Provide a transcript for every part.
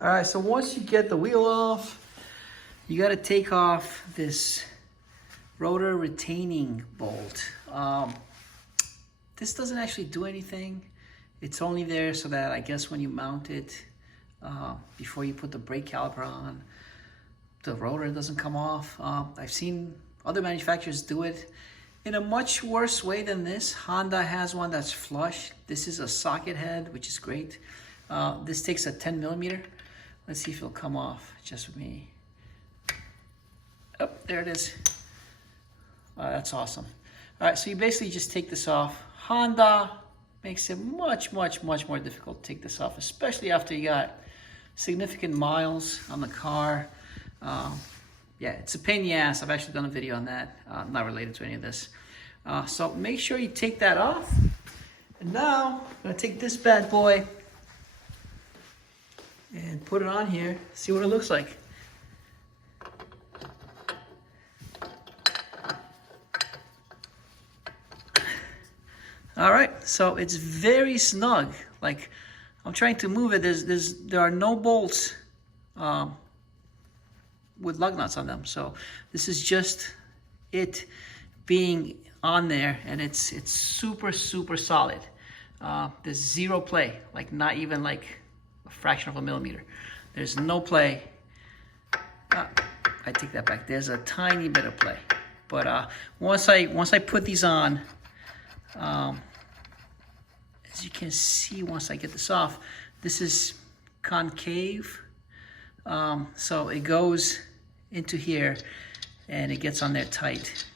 All right, so once you get the wheel off, you got to take off this rotor retaining bolt. This doesn't actually do anything. It's only there so that I guess when you mount it, before you put the brake caliper on, the rotor doesn't come off. I've seen other manufacturers do it in a much worse way than this. Honda has one that's flush. This is a socket head, which is great. This takes a 10 millimeter. Let's see if it'll come off just with me. Oh, there it is. That's awesome. All right, so you basically just take this off. Honda makes it much more difficult to take this off, especially after you got significant miles on the car. Yeah, it's a pain in the ass. I've actually done a video on that, not related to any of this. So make sure you take that off. And now I'm gonna take this bad boy and put it on here, see what it looks like. All right, so it's very snug. Like, I'm trying to move it. There are no bolts with lug nuts on them. So this is just it being on there, and it's super solid. There's zero play, like not even like a fraction of a millimeter. There's no play. I take that back. There's a tiny bit of play, but once I put these on, as you can see, once I get this off, this is concave, so it goes into here and it gets on there tight.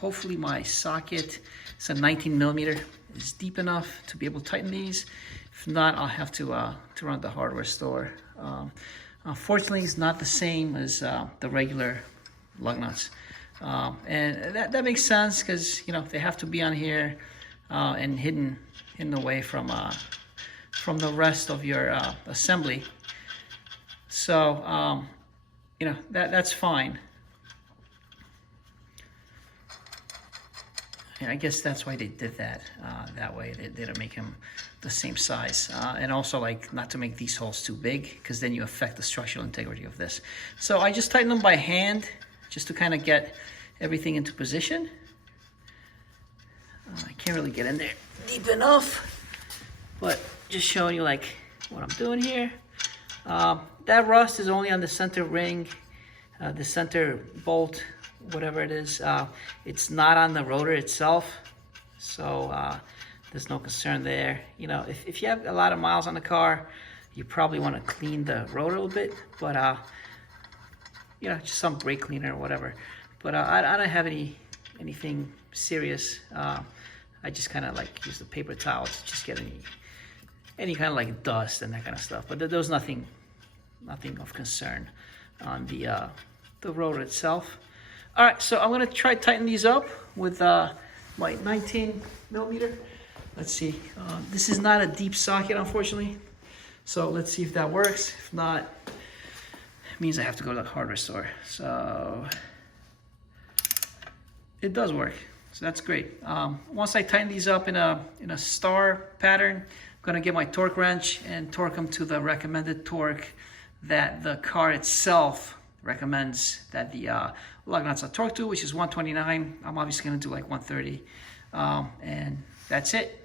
Hopefully my socket, it's a 19 millimeter, is deep enough to be able to tighten these. If not, I'll have to run to the hardware store. Unfortunately, it's not the same as the regular lug nuts. And that makes sense because, you know, they have to be on here and hidden away from the rest of your assembly. So, you know, that's fine. And I guess that's why they did that that way. They didn't make them the same size. And also, like, not to make these holes too big, because then you affect the structural integrity of this. So I just tighten them by hand, just to kind of get everything into position. I can't really get in there deep enough, but just showing you like what I'm doing here. That rust is only on the center ring, the center bolt, whatever it is. It's not on the rotor itself, so there's no concern there. You know, if you have a lot of miles on the car, you probably want to clean the rotor a little bit, but you know, just some brake cleaner or whatever. But I don't have anything serious. I just kind of like use the paper towel to just get any kind of like dust and that kind of stuff. But there was nothing of concern on the rotor itself. All right, so I'm gonna try tighten these up with my 19 millimeter. Let's see. This is not a deep socket, unfortunately. So let's see if that works. If not, it means I have to go to the hardware store. So it does work. So that's great. Once I tighten these up in a star pattern, I'm gonna get my torque wrench and torque them to the recommended torque that the car itself recommends that the lug nuts are torqued to, which is 129. I'm obviously gonna do like 130. And that's it.